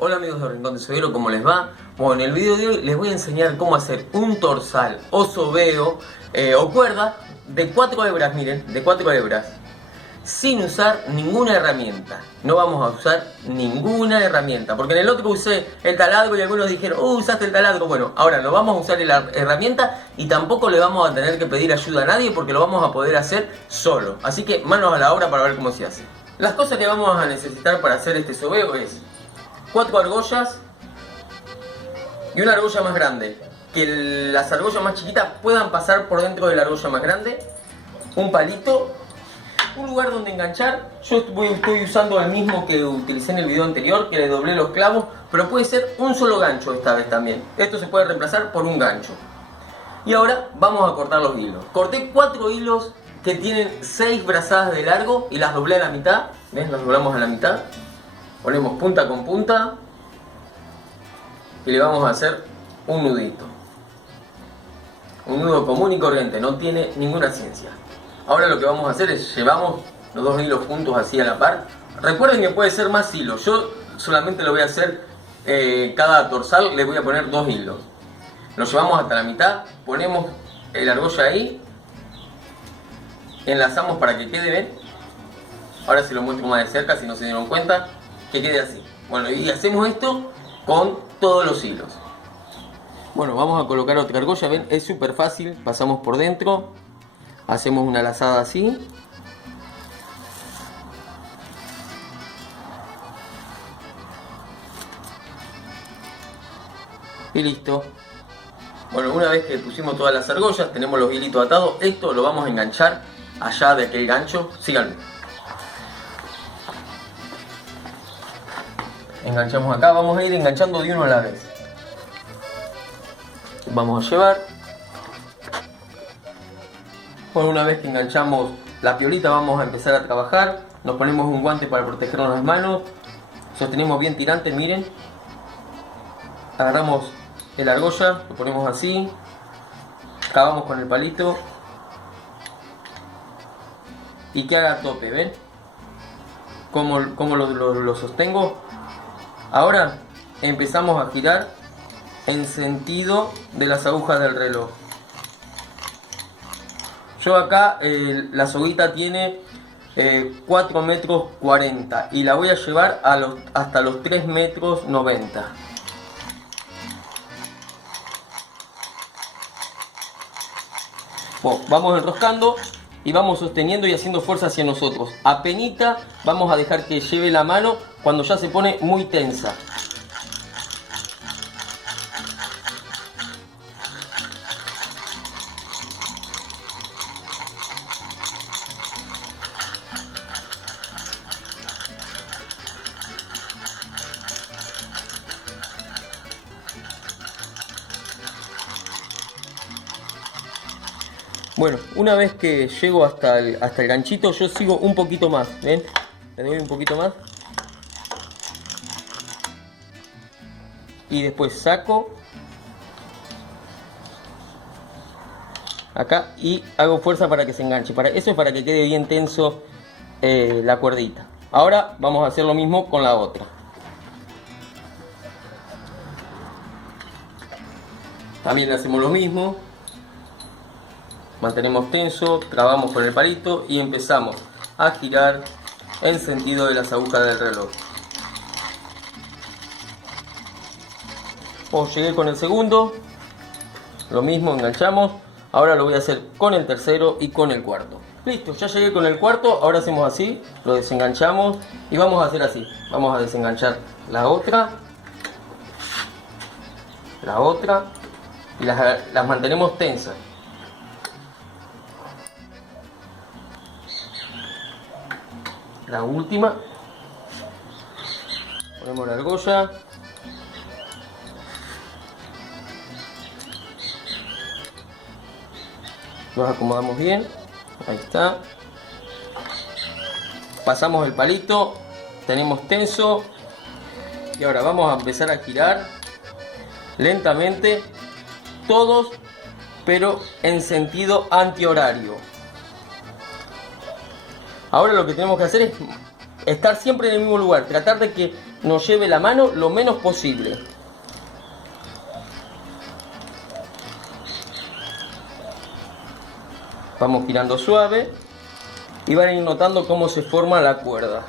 Hola amigos de Rincón Tesorero, ¿cómo les va? Bueno, en el video de hoy les voy a enseñar cómo hacer un torsal o sobeo o cuerda de 4 hebras, miren, de 4 hebras, sin usar ninguna herramienta. No vamos a usar ninguna herramienta, porque en el otro usé el taladro y algunos dijeron, usaste el taladro. Bueno, ahora no vamos a usar la herramienta y tampoco le vamos a tener que pedir ayuda a nadie porque lo vamos a poder hacer solo. Así que manos a la obra para ver cómo se hace. Las cosas que vamos a necesitar para hacer este sobeo es 4 argollas y una argolla más grande, que las argollas más chiquitas puedan pasar por dentro de la argolla más grande, un palito, un lugar donde enganchar. Yo estoy usando el mismo que utilicé en el video anterior, que le doblé los clavos, pero puede ser un solo gancho esta vez también. Esto se puede reemplazar por un gancho. Y ahora vamos a cortar los hilos. Corté 4 hilos que tienen 6 brazadas de largo y las doblé a la mitad. ¿Ven? Las doblamos a la mitad. Ponemos punta con punta y le vamos a hacer un nudito. Un nudo común y corriente, no tiene ninguna ciencia. Ahora lo que vamos a hacer es llevamos los 2 hilos juntos así a la par. Recuerden que puede ser más hilos. Yo solamente lo voy a hacer cada torsal, le voy a poner 2 hilos. Lo llevamos hasta la mitad, ponemos la argolla ahí, enlazamos para que quede, ¿ven? Ahora se lo muestro más de cerca si no se dieron cuenta, que quede así. Bueno, y hacemos esto con todos los hilos. Bueno, vamos a colocar otra argolla, ven, es súper fácil, pasamos por dentro, hacemos una lazada así. Y listo. Bueno, una vez que pusimos todas las argollas, tenemos los hilitos atados, esto lo vamos a enganchar allá de aquel gancho, síganme. Enganchamos acá, vamos a ir enganchando de uno a la vez. Vamos a llevar. Bueno, una vez que enganchamos la piolita vamos a empezar a trabajar. Nos ponemos un guante para protegernos las manos. Sostenemos bien tirante, miren. Agarramos la argolla, lo ponemos así. Cavamos con el palito. Y que haga tope, ¿ven? ¿Cómo lo sostengo? Ahora empezamos a girar en sentido de las agujas del reloj. Yo acá la soguita tiene 4 metros 40 y la voy a llevar hasta los 3 metros 90. Bueno, vamos enroscando y vamos sosteniendo y haciendo fuerza hacia nosotros. Apenita vamos a dejar que lleve la mano cuando ya se pone muy tensa. Bueno, una vez que llego hasta el ganchito, yo sigo un poquito más, ¿ven? Le doy un poquito más. Y después saco. Acá y hago fuerza para que se enganche. Eso es para que quede bien tenso la cuerdita. Ahora vamos a hacer lo mismo con la otra. También le hacemos lo mismo. Mantenemos tenso, trabamos con el palito y empezamos a girar en sentido de las agujas del reloj. Llegué con el segundo, lo mismo, enganchamos. Ahora lo voy a hacer con el tercero y con el cuarto. Listo, ya llegué con el cuarto, ahora hacemos así, lo desenganchamos y vamos a hacer así. Vamos a desenganchar la otra y las mantenemos tensas. La última, ponemos la argolla, los acomodamos bien, ahí está, pasamos el palito, tenemos tenso y ahora vamos a empezar a girar lentamente todos, pero en sentido antihorario. Ahora lo que tenemos que hacer es estar siempre en el mismo lugar, tratar de que nos lleve la mano lo menos posible. Vamos girando suave y van a ir notando cómo se forma la cuerda.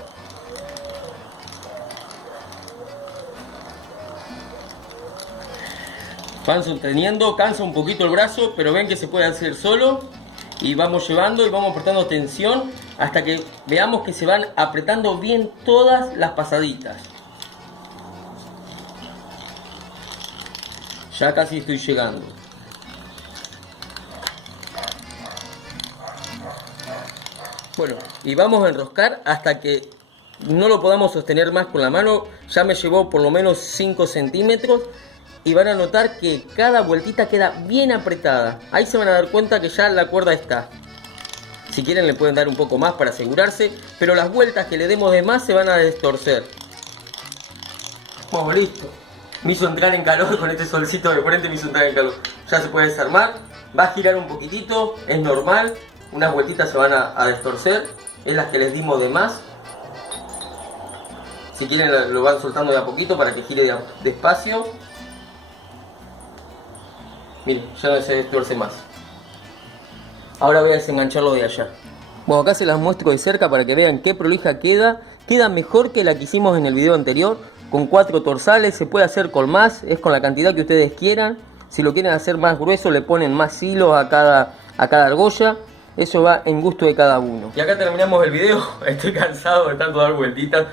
Van sosteniendo, cansa un poquito el brazo, pero ven que se puede hacer solo. Y vamos llevando y vamos apretando tensión hasta que veamos que se van apretando bien todas las pasaditas. Ya casi estoy llegando. Bueno, y vamos a enroscar hasta que no lo podamos sostener más con la mano. Ya me llevó por lo menos 5 centímetros. Y van a notar que cada vueltita queda bien apretada. Ahí se van a dar cuenta que ya la cuerda está. Si quieren le pueden dar un poco más para asegurarse, pero las vueltas que le demos de más se van a destorcer. Bueno, listo. Me hizo entrar en calor con este solcito de frente, me hizo entrar en calor. Ya se puede desarmar. Va a girar un poquitito, es normal. Unas vueltitas se van a destorcer. Es las que les dimos de más. Si quieren lo van soltando de a poquito para que gire despacio. Miren, ya no se destorce más. Ahora voy a desengancharlo de allá. Bueno, acá se las muestro de cerca para que vean qué prolija queda. Queda mejor que la que hicimos en el video anterior. Con 4 torsales, se puede hacer con más. Es con la cantidad que ustedes quieran. Si lo quieren hacer más grueso, le ponen más hilos a cada argolla. Eso va en gusto de cada uno. Y acá terminamos el video. Estoy cansado de tanto dar vueltitas.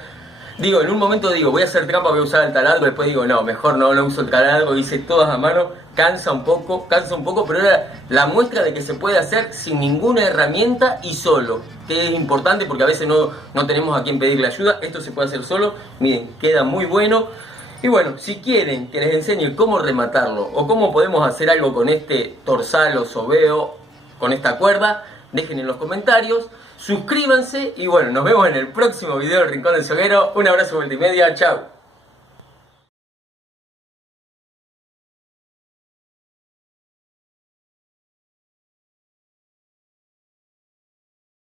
Digo, en un momento digo, voy a hacer trampa, voy a usar el taladro. Después digo, no, mejor no uso el taladro. Hice todas a mano. Cansa un poco, pero era la muestra de que se puede hacer sin ninguna herramienta y solo. Que es importante porque a veces no tenemos a quien pedirle ayuda. Esto se puede hacer solo. Miren, queda muy bueno. Y bueno, si quieren que les enseñe cómo rematarlo o cómo podemos hacer algo con este torsal o sobeo, con esta cuerda, dejen en los comentarios. Suscríbanse y bueno, nos vemos en el próximo video del Rincón del Soguero. Un abrazo multimedia, chao.